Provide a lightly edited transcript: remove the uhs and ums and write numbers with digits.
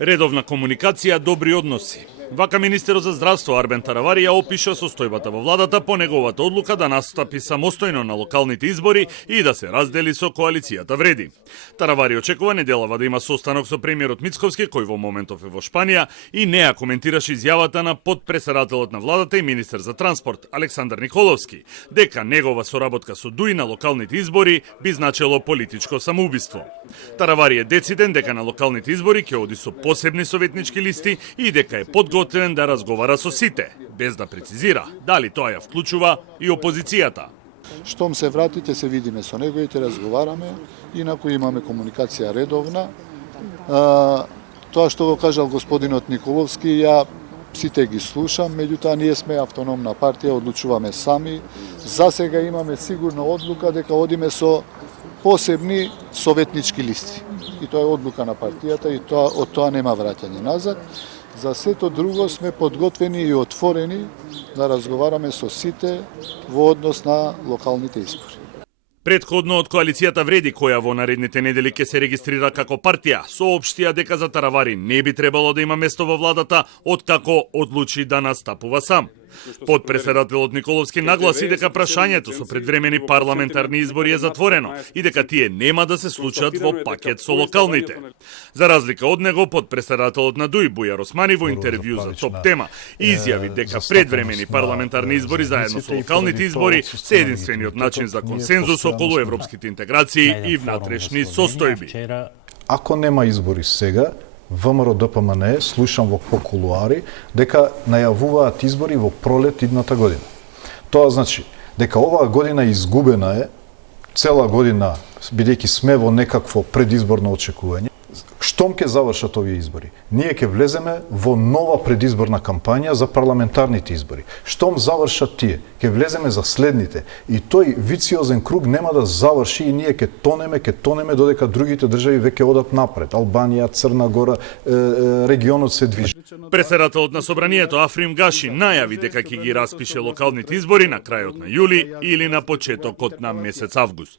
Редовна комуникација, добри односи. Вака министерот за здравство Арбен Таравари ја опиша состојбата во владата по неговата одлука да настапи самостојно на локалните избори и да се раздели со коалицијата Вреди. Таравари очекува неделава да има состанок со премиерот Мицковски, кој во моментов е во Шпанија, и не ја коментираше изјавата на подпредседателот на владата и министер за транспорт Александар Николовски, дека негова соработка со ДУИ на локалните избори би значело политичко самоубиство. Таравари е дециден дека на локалните избори ќе оди со посебни советнички листи и дека е подготвен да разговара со сите, без да прецизира дали тоа ја вклучува и опозицијата. Штом се вратите, се видиме со него и те разговараме, инаку имаме комуникација редовна. Тоа што го кажал господинот Николовски, ја сите ги слушам, меѓутоа ние сме автономна партија, одлучуваме сами. За сега имаме сигурна одлука дека одиме со посебни советнички листи. И тоа е одлука на партијата и од тоа нема враќање назад. За сето друго сме подготвени и отворени да разговараме со сите во однос на локалните избори. Претходно од коалицијата Вреди, која во наредните недели ќе се регистрира како партија, соопштија дека за Таравари не би требало да има место во владата, откако одлучи да настапува сам. Подпредседателот Николовски нагласи дека прашањето со предвремени парламентарни избори е затворено и дека тие нема да се случат во пакет со локалните. За разлика од него, подпредседателот на ДУИ Бујар Османи во интервју за Топ тема изјави дека предвремени парламентарни избори заедно со локалните избори се единствениот начин за консензус околу европските интеграции и внатрешни состојби. Ако нема избори сега, ВМРО ДПМН слушам во кулуари дека најавуваат избори во пролет идната година. Тоа значи дека оваа година изгубена е, цела година бидејќи сме во некакво предизборно очекување. Штом ќе завршат овие избори, ние ќе влеземе во нова предизборна кампања за парламентарните избори. Штом завршат тие, ќе влеземе за следните и тој вициозен круг нема да заврши и ние ќе тонеме додека другите држави веќе одат напред. Албанија, Црна Гора, регионот се движи. Председателот на собранието Африм Гаши најави дека ќе ги распише локалните избори на крајот на јули или на почетокот на месец август.